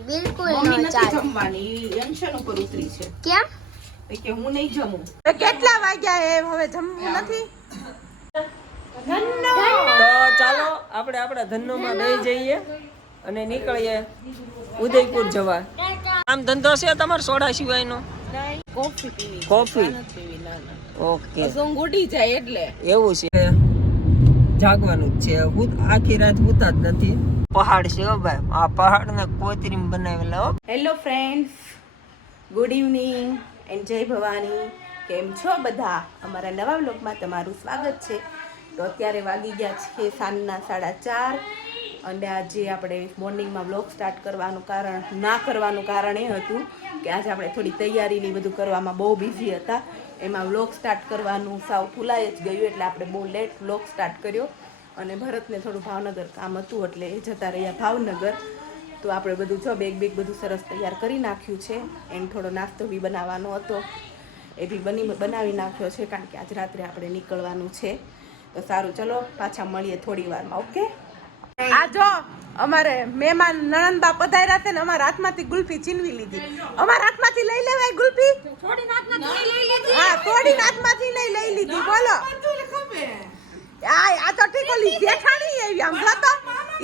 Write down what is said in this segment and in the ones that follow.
બિલકુલ મમ્મી ન જમવાની યંશન ઉપર ઉતરી છે. કેમ? કે હું નહીં જમું. કેટલા વાગ્યા એ હવે જમવું નથી? તો ચાલો આપણે આપણા ધંધોમાં લઈ જઈએ અને નીકળીએ ઉદયપુર જવા. આમ ધંધો છે તમારો સોડા સિવાયનો? Coffee coffee? ઓકે. ઉડી જાય એટલે. એવું છે. જાગવાનું જ છે. આખી રાત ઉતા જ નથી. પહાડ છે હો ભાઈ. આ પહાડ ને કોતરીમ બનાવેલા હો. Hello friends good evening and Jai Bhavani. કેમ છો બધા? અમારા નવા બ્લોગમાં તમારું સ્વાગત છે. તો અત્યારે વાગી ગયા છે સાંજના સાડા ચાર. અને આજે આપણે મોર્નિંગમાં બ્લોગ સ્ટાર્ટ કરવાનું કારણ, ના કરવાનું કારણ એ હતું કે આજે આપણે થોડી તૈયારીની બધું કરવામાં બહુ બિઝી હતા. એમાં વ્લોગ સ્ટાર્ટ કરવાનું સાવ ફૂલાઈ જ ગયું એટલે આપણે બહુ લેટ વ્લોગ સ્ટાર્ટ કર્યો. અને ભરતને થોડું ભાવનગર કામ હતું એટલે એ જતા રહ્યા ભાવનગર. તો આપણે બધું જો બેગ બેગ બધું સરસ તૈયાર કરી નાખ્યું છે. એને થોડો નાસ્તો બી બનાવવાનો હતો. એ બી બની બનાવી નાખ્યો છે કારણ કે આજ રાત્રે આપણે નીકળવાનું છે. તો સારું ચલો પાછા મળીએ થોડી વારમાં ઓકે? આ જો અમારે મહેમાન નણંદબા પધાર્યા છે ને અમારા હાથમાંથી ગુલ્ફી છીનવી લીધી. અમારા હાથમાંથી લઈ લેવાય ગુલ્ફી? હા થોડી હાથમાંથી લઈ લઈ લીધી બોલો. આ આ તો ઠીક ઓલી જેઠાણી એવી આમ. તો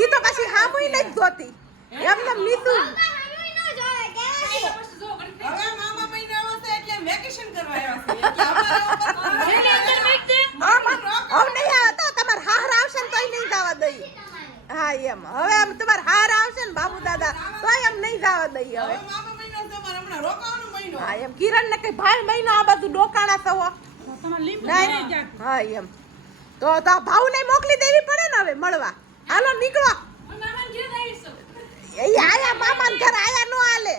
ઈ તો કશી હામુય નથી જોતી. એમને આમ હવે નહીં આવે તો તમારે હાર આવશે ને તોય નહીં જવા દઈએ. હા એમ. હવે આમ તમારે હાર આવશે ને બાબુ દાદા તોય એમ નહીં જવા દઈએ હવે. હા એમ. કિરણ ને કઈ ભાઈ મહિનો આ બધું ડોકાણા થવો હા એમ. તો તો ભાવ ને મોકલી દેવી પડે ને હવે મળવા. હાલો નીકળો. આયા મામા ઘર આયા નો હાલે.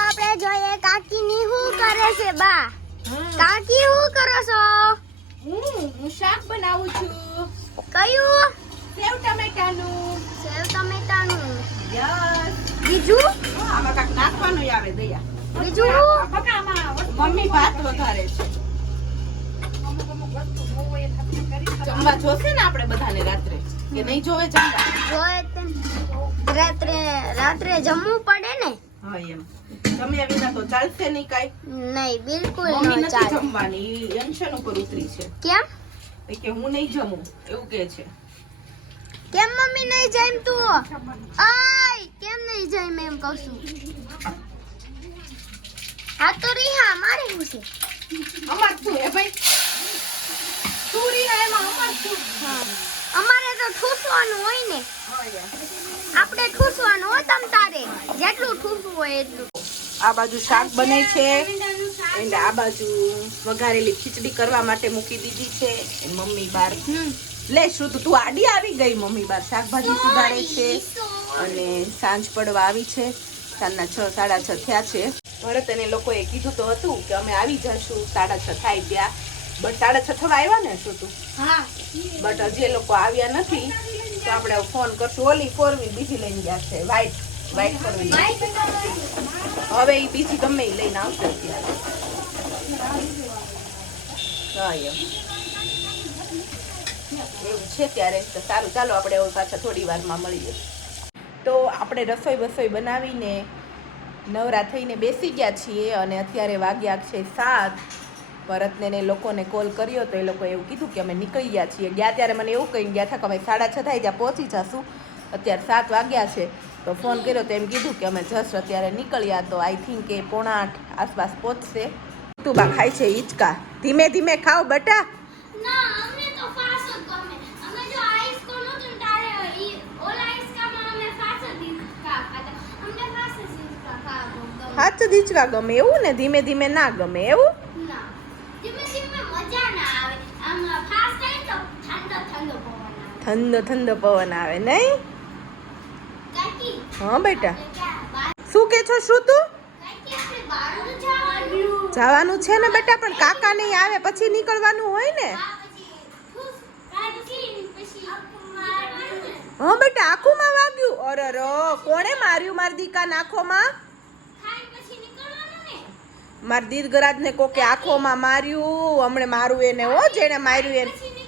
આપણે જોઈએ કાકી ની શું કરે છે બા. કાકી શું કરો છો? હું હું શાક બનાવું છું. કયું? સેવ ટમેટાનું. સેવ ટમેટાનું. યસ. બીજું? આમાં કાક નાખવાનું આવે દયા. બીજું મમ્મી ભાત વધારે છે. જમવા જોશે ને આપણે બધાને રાત્રે? કે નહીં જોવે જમવા? રાત્રે રાત્રે જમવું પડે ને? હા એમ. જમ્યા વિના તો ચાલશે નહીં કાંઈ. નહીં બિલકુલ મમ્મી નથી જમવાની. યંશન ઉપર ઉતરી છે. કેમ? કે હું નહીં જમું એવું કે છે. કેમ મમ્મી નહીં જઈમ તું? આય કેમ નહીં જઈમ એમ કહું છું. હા તો રીહા મારે શું છે? અમાર શું હે ભાઈ? તુરી ના એમાં અમાર અમારે તો ઠૂસવાનું હોય ને. આપણે ઠૂસવાનું હોય તમ તારે. જેટલું ઠૂસવું હોય એટલું. આ બાજુ શાક બને છે. એન્ડ આ બાજુ વઘારેલી ખીચડી કરવા માટે મૂકી દીધી છે. મમ્મી બાર લે શુદ્ધ તું તું આડી આવી ગઈ મમ્મી બાર. શાકભાજી સુધારે છે. અને સાંજ પડવા આવી છે. સાંજના છ સાડા છ થયા છે. ભરત અને લોકોએ કીધું તો હતું કે અમે આવી જશું. સાડા છ થાય ત્યાં. બટ સાડા છ થવા આવ્યા ને હા. બટ હજી એ લોકો આવ્યા નથી. તો આપણે ફોન કરશું. ઓલી ફોર વ્હીલ બીજી લઈને ગયા છે. વ્હાઈટ વ્હાઈટ ફોર વ્હીલ હવે એ બીજી ગમે એ લઈને આવશે એવું છે ત્યારે. તો સારું ચાલો આપણે હવે પાછા થોડી વારમાં મળીએ. તો આપણે રસોઈ બસોઈ બનાવીને નવરા થઈને બેસી ગયા છીએ અને અત્યારે વાગ્યા છે સાત. ભરતને એ લોકોને કોલ કર્યો તો એ લોકો એવું કીધું કે અમે નીકળી ગયા છીએ. ગયા ત્યારે મને એવું કહીને ગયા હતા કે અમે સાડા છ થાય ત્યાં પહોંચી જશું. અત્યારે સાત વાગ્યા છે. તો ફોન કર્યો તો એમ કીધું કે અમે જસ્ટ અત્યારે નીકળ્યા તો આઈ થિંક એ પોણા આઠ આસપાસ પહોંચશે. તુબા ખાય છે હિંચકા. ધીમે ધીમે ખાઓ બટા. હાથ દીચકા ગમે. એવું ને ધીમે ધીમે ના ગમે. એવું ના ધીમે ધીમે મજા ના આવે આમ ફાસ થાય તો ઠંડો ઠંડો પવન આવે ઠંડો ઠંડો પવન આવે નહીં? હા બેટા. શું કે છો શું તું? જવાનું. છે ને બેટા પણ કાકા નહીં આવે પછી નીકળવાનું હોય ને? હા બેટા આંખોમાં વાગ્યું. અરે રો કોણે માર્યું મારી દીકા આંખોમાં? મારા પછી નીકળવાનું ને? દીદગરાજને કોકે આંખોમાં માર્યું. હમણે મારું એને હો જેને માર્યું એને.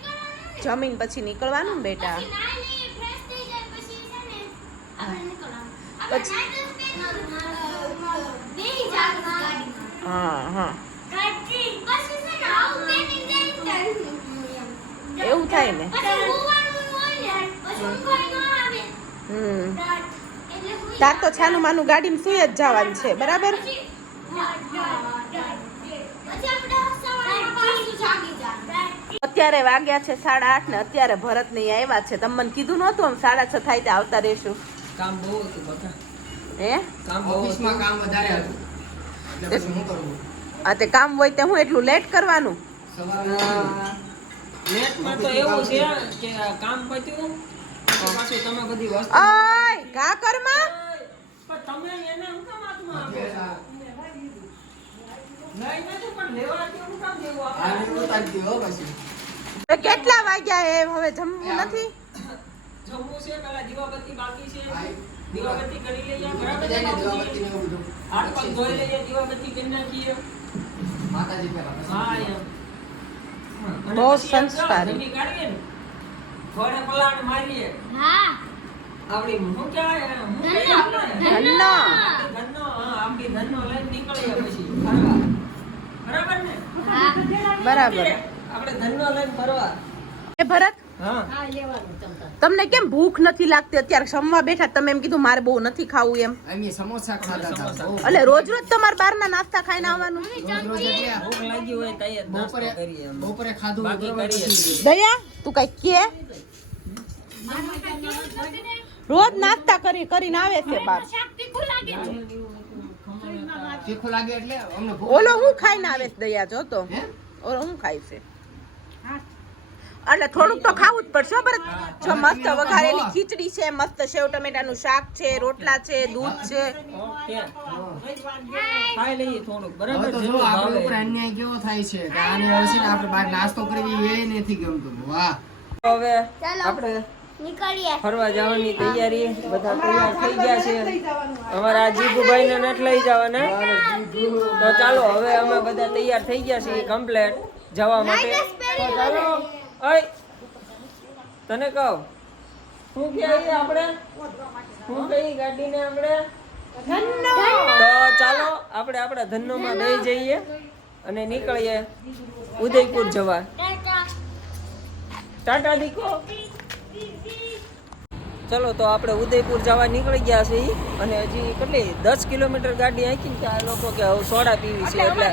જમીન પછી નીકળવાનું બેટા. હા હા. એવું થાય ને? તાર તો છાનું માનું ગાડીમાં સુઈ જ જવાનું છે બરાબર? અત્યારે વાગ્યા છે સાડા આઠ ને અત્યારે ભરત નહીં આવ્યા છે. તમે મને કીધું નહોતું આમ સાડા છ થાય ત્યાં આવતા રહેશું. કામ બહુ હતું બકા હે? કામ ઓફિસમાં કામ વધારે હતું. એટલે પછી શું કરવું આ તે કામ હોય તે હું એટલું લેટ કરવાનું? સવારે નેટમાં તો એવું છે કે કામ પત્યું પાછું તમે બધી વસ્તુ ઓય કા કરમાં પણ તમે એને હું કામ હાથમાં આપો નહીં નથી પણ લેવા કેવું કામ દેવું આપણે? પછી. કેટલા વાગ્યા એ હવે જમવું નથી? જમવું છે પેલા દીવાબત્તી બાકી છે. દીવાબત્તી કરી લઈએ બરાબર? છે. દીવાબત્તી ને બધું. હાથ પગ ધોઈ લઈએ દીવાબત્તી કરી નાખીએ. માતાજી પેલા હા એમ. બહુ સંસ્કારી. જમી કાઢીએ ને. ઘોડે પલાડ મારીએ. હા. આપણી હું કહેવાય હું? ધન્નો. ધનનો. હા આપણી ધનનો લઈને નીકળીએ પછી. બરાબર ને? બરાબર. આપણે ધનનો લઈને ફરવા. એ ભરત તમને કેમ ભૂખ નથી લાગતી? અત્યારે જમવા બેઠા તમે એમ કીધું મારે બહુ નથી ખાવું એમ. અમે સમોસા ખાધા એટલે રોજ રોજ તમારે બહારના નાસ્તા ખાઈને આવવાનું? ભૂખ લાગી હોય બપોરે બપોરે ખાધું દયા તું કઈ કે? રોજ નાસ્તા કરી કરીને આવે છે બાર. શાક તીખું લાગે છે. તીખું લાગે. એટલે અમને ભૂખ ઓલો હું ખાઈને આવે છે દયા જો તો. ઓલો હું ખાય છે? એટલે થોડુંક તો ખાવું જ પડશે બરાબર જો મસ્ત વઘારેલી ખીચડી છે મસ્ત સેવ ટમેટાનું શાક છે રોટલા છે દૂધ છે. ખાઈ લઈએ થોડુંક બરાબર હવે તો જો જેટલું ઉપર અન્યાય કેવો થાય છે? કે આને હવે છે ને આપણે બહાર નાસ્તો કરવી એ નથી ગમતું. વાહ. હવે ચાલો. આપણે ફરવા જવાની તૈયારી. બધા તૈયાર થઈ ગયા છે. અમારા જીગુભાઈ ને નથી લઈ જવાના. તો ચાલો હવે અમે બધા તૈયાર થઈ ગયા છીએ કમ્પ્લેટ જવા માટે. તો તને કહું. શું કહીએ આપણે? શું કહીએ ગાડીને આપણે? તો ચાલો આપણે આપણા ધંધોમાં લઈ જઈએ અને નીકળીએ ઉદયપુર જવા. ટાટા. દીકો ચલો તો આપણે ઉદયપુર જવા નીકળી ગયા છીએ અને હજી કેટલી? દસ કિલોમીટર ગાડી આંકી કે આ લોકો કે હવે સોડા પીવી છે એટલે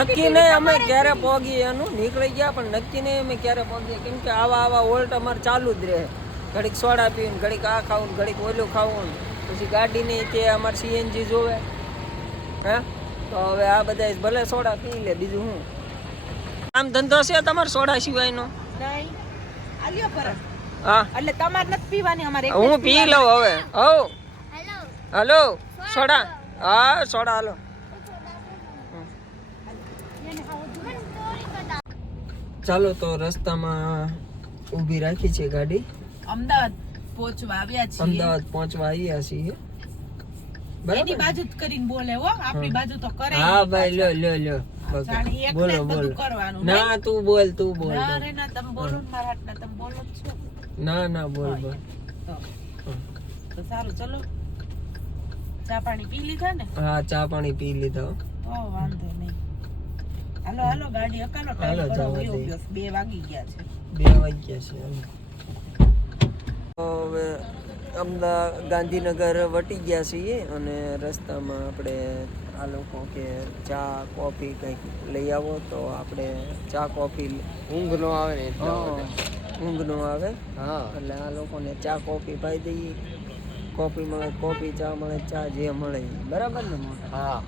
નક્કી નહીં અમે ક્યારે પહોંચીએ એનું નીકળી ગયા પણ નક્કી નહીં અમે ક્યારે પહોંચીએ કેમ કે આવા આવા ઓલ્ટ અમારે ચાલુ જ રહે. ઘડીક સોડા પીવીને ઘડીક આ ખાવું ઘડીક ઓલું ખાવું. પછી ગાડીની તે અમારે સીએનજી જોવે. હે? તો હવે આ બધા ભલે સોડા પી લે બીજું હું? આમ ધંધો છે તમારે સોડા સિવાયનો? નહીં. આલ્યો ભરત હા એટલે તમારે નથી પીવાની અમારે હું પી લઉં હવે. હો. હેલો. હલો. સોડા. હા સોડા હાલો. ચાલો તો રસ્તામાં ઊભી રાખી છે ગાડી. અમદાવાદ પહોંચવા આવ્યા છીએ. અમદાવાદ પહોંચવા આવ્યા છીએ. એની બાજુ જ કરીને બોલે હો. આપણી બાજુ તો કરે હા ભાઈ લ્યો લ્યો લ્યો. બોલો બોલો. કરવાનું ના તું બોલ તું બોલ. ના રે ના તમે બોલો મારા હાથ ના તમે બોલો છો. ના ના બોલ બોલ. તો સારું ચલો. ચા પાણી પી લીધા ને? હા ચા પાણી પી લીધા ઓ વાંધો નહીં. હાલો હાલો ગાડી અકાલો ટાઈમ. ગયો બે વાગી ગયા છે. બે વાગ્યા છે હવે અમદાવાદ ગાંધીનગર વટી ગયા છીએ અને રસ્તામાં આપણે આ લોકો કે ચા કોફી કંઈક લઈ આવો તો આપણે ચા કોફી ઊંઘ નો આવે ને ઊંઘ નો આવે. હા. એટલે આ લોકોને ચા કોફી પાઈ દઈએ. કોફી મળે કોફી ચા મળે ચા જે મળે બરાબર ને મોટા? હા.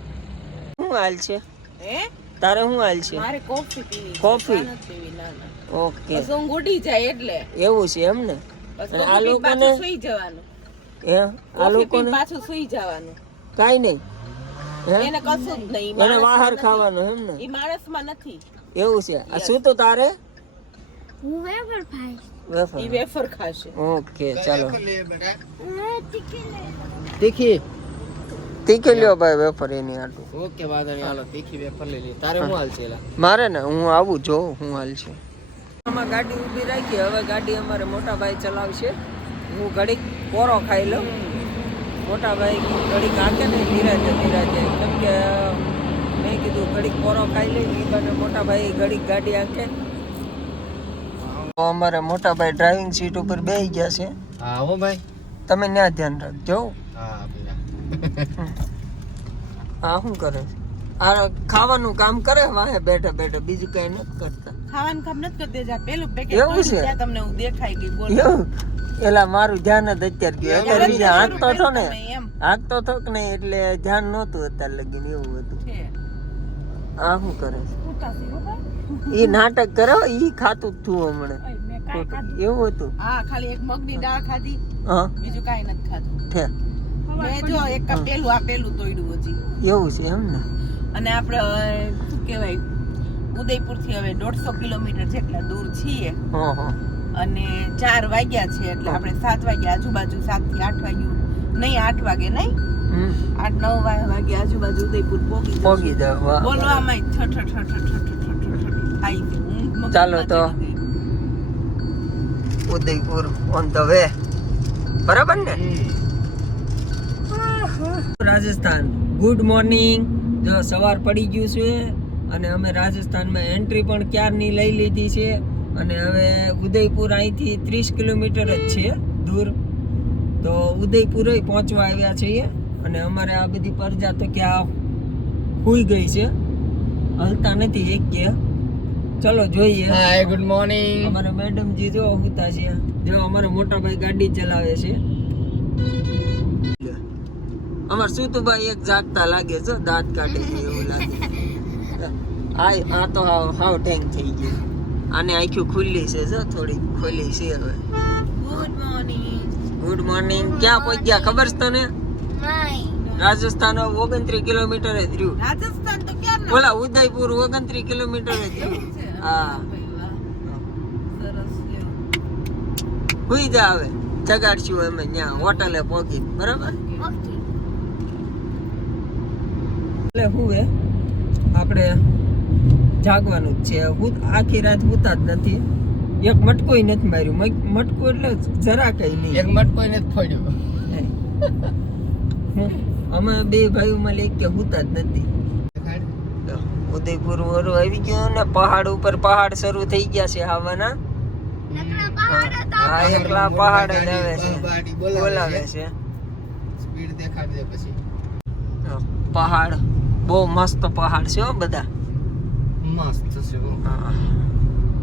શું હાલ છે? હે? તારે શું હાલ છે? મારે કોફી પીવી કોફી? ચા નથી પીવી ના ના. ઓકે. બસ ઊંઘ ઉડી જાય એટલે. એવું છે એમ ને? અને આ લોકોને સુઈ જવાનું. હે? આ લોકોને પાછું સુઈ જવાનું. કાઈ નહીં. એને કશું જ નહીં એને બહાર ખાવાનું એમ ને? એ માણસમાં નથી. એવું છે. આ શું તો તારે? હું વેફર ખાઈ વેફર? વેફર ખાશે. ઓકે ચાલો. તીખી તીખી? લ્યો ભાઈ વેફર એની આટલું ઓકે વાંધો નહીં. હાલો તીખી વેફર લઈ લે તારે હું હાલ છે મારે ને હું આવું જો હું હાલ છે. આમાં ગાડી ઊભી રાખી. હવે ગાડી અમારે મોટા ભાઈ ચલાવશે. હું ઘડીક પોરો ખાઈ લઉં. મોટા ભાઈ ઘડીક હાકે ને ધીરાજે ધીરાજે. કેમ કે મેં કીધું ઘડીક પોરો ખાઈ લઈ. બાને મોટા ભાઈ ઘડીક ગાડી હાકે. તો અમારે મોટા ભાઈ ડ્રાઇવિંગ સીટ ઉપર બેસી ગયા છે. હા હો ભાઈ. તમે ન્યા ધ્યાન રાખજો. હા શું કરે આ ખાવાનું કામ કરે વાહે બેઠા બેઠા બીજું કઈ નથી કરતા. ખાવાનું કામ નથી કરતા જા પેલું પેકેટ એવું છે? તમને હું દેખાઈ ગઈ બોલો એલા મારું ધ્યાન જ અત્યારે ગયું. એટલે બીજા હાંકતો હતો ને. હાંકતો હતો કે નહીં એટલે ધ્યાન નહોતું અત્યારે લગીને એવું હતું. આ શું કરે છે? એ નાટક કરો એ ખાતું જ થયું હમણાં. એવું હતું? હા ખાલી એક મગની દાળ ખાધી હા. બીજું કાંઈ નથી ખાધું. મેં જો એક કપ પેલું આ પેલું તોડ્યું હજી. એવું છે એમ ને? અને આપણે શું કહેવાય ઉદયપુરથી હવે દોઢસો કિલોમીટર જેટલા દૂર છીએ. અને ચાર વાગ્યા છે એટલે આપણે સાત વાગ્યા આજુબાજુ સાતથી આઠ વાગ્યું. નહીં આઠ વાગે નહીં? આઠ નવ વાગે આજુબાજુ ઉદયપુર પોગી પોગી જાવ બોલવામાં ઠ ઠ ઠ ઠ ઠ ચાલો તો. ઉદયપુર ઓન ધ વે બરાબર ને? રાજસ્થાન. ગુડ મોર્નિંગ જો સવાર પડી ગયું છે અને અમે રાજસ્થાનમાં એન્ટ્રી પણ ક્યારની લઈ લીધી છે અને હવે ઉદયપુર અહીંથી ત્રીસ કિલોમીટર જ છે દૂર. તો ઉદયપુર પહોંચવા આવ્યા છીએ અને અમારે આ બધી પરજા તો ક્યાં હુઈ ગઈ છે. હલતા નથી એક કે. ચલો જોઈએ. હાય ગુડ મોર્નિંગ અમારા મેડમજી જો હુતા છે. જો અમારો મોટા ભાઈ ગાડી ચલાવે છે. અમાર સુતુભાઈ એક જાગતા લાગે છે દાંત કાઢે છે એવું લાગે આ આ તો હાવ હાવ ટેન્ક થઈ ગયું. આને આંખ્યું ખુલ્લી છે જો થોડી ખુલ્લી છે હવે. ગુડ મોર્નિંગ ગુડ મોર્નિંગ ક્યાં પહોંચ્યા? ખબર છે તને? રાજસ્થાન ઓગણત્રીસ કિલોમીટર જ રહ્યું રાજસ્થાન તો ક્યાં ના? ઉદયપુર ઓગણત્રીસ કિલોમીટર જ રહ્યું હા. હુઈ જા હવે. જગાડશું અમે ત્યાં હોટલે પહોંચી. બરાબર? એટલે હું હે આપણે જાગવાનું જ છે. હું આખી રાત હુતા જ નથી. એક મટકોય નથી માર્યું. મટકો એટલે જરા કઈ નહીં. એક મટકો નથી ફોડ્યો અમે બે ભાઈઓમાં એક કે હુતા જ નથી. ઉદયપુર વરુ આવી ગયો ને પહાડ ઉપર પહાડ શરૂ થઈ ગયા છે આવવાના. હા એકલા પહાડ જ આવે છે. બોલાવે છે. સ્પીડ દેખાડજે પછી. પહાડ બહુ મસ્ત પહાડ છે હો બધા. મસ્ત છે હો.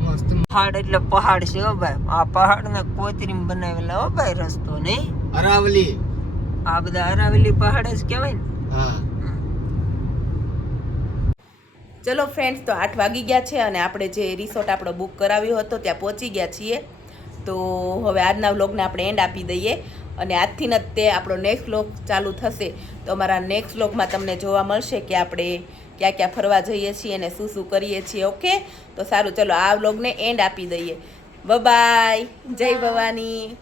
પહાડ એટલે પહાડ છે હો ભાઈ. આ પહાડ ને કોતરીમ બનાવેલા હો ભાઈ રસ્તો નહીં અરાવલી. આ બધા અરાવેલી પહાડ જ કહેવાય ને. હા. ચલો ફ્રેન્ડ્સ તો આઠ વાગી ગયા છે અને આપણે જે રિસોર્ટ આપણો બુક કરાવ્યો હતો ત્યાં પહોંચી ગયા છીએ. તો હવે આજના વ્લોગને આપણે એન્ડ આપી દઈએ. અને આજથી જ તે આપણો નેક્સ્ટ વ્લોગ ચાલુ થશે. તો અમારા નેક્સ્ટ વ્લોગમાં તમને જોવા મળશે કે આપણે ક્યાં ક્યાં ફરવા જઈએ છીએ અને શું શું કરીએ છીએ ઓકે? તો સારું ચલો આ વ્લોગને એન્ડ આપી દઈએ. બાય જય ભવાની.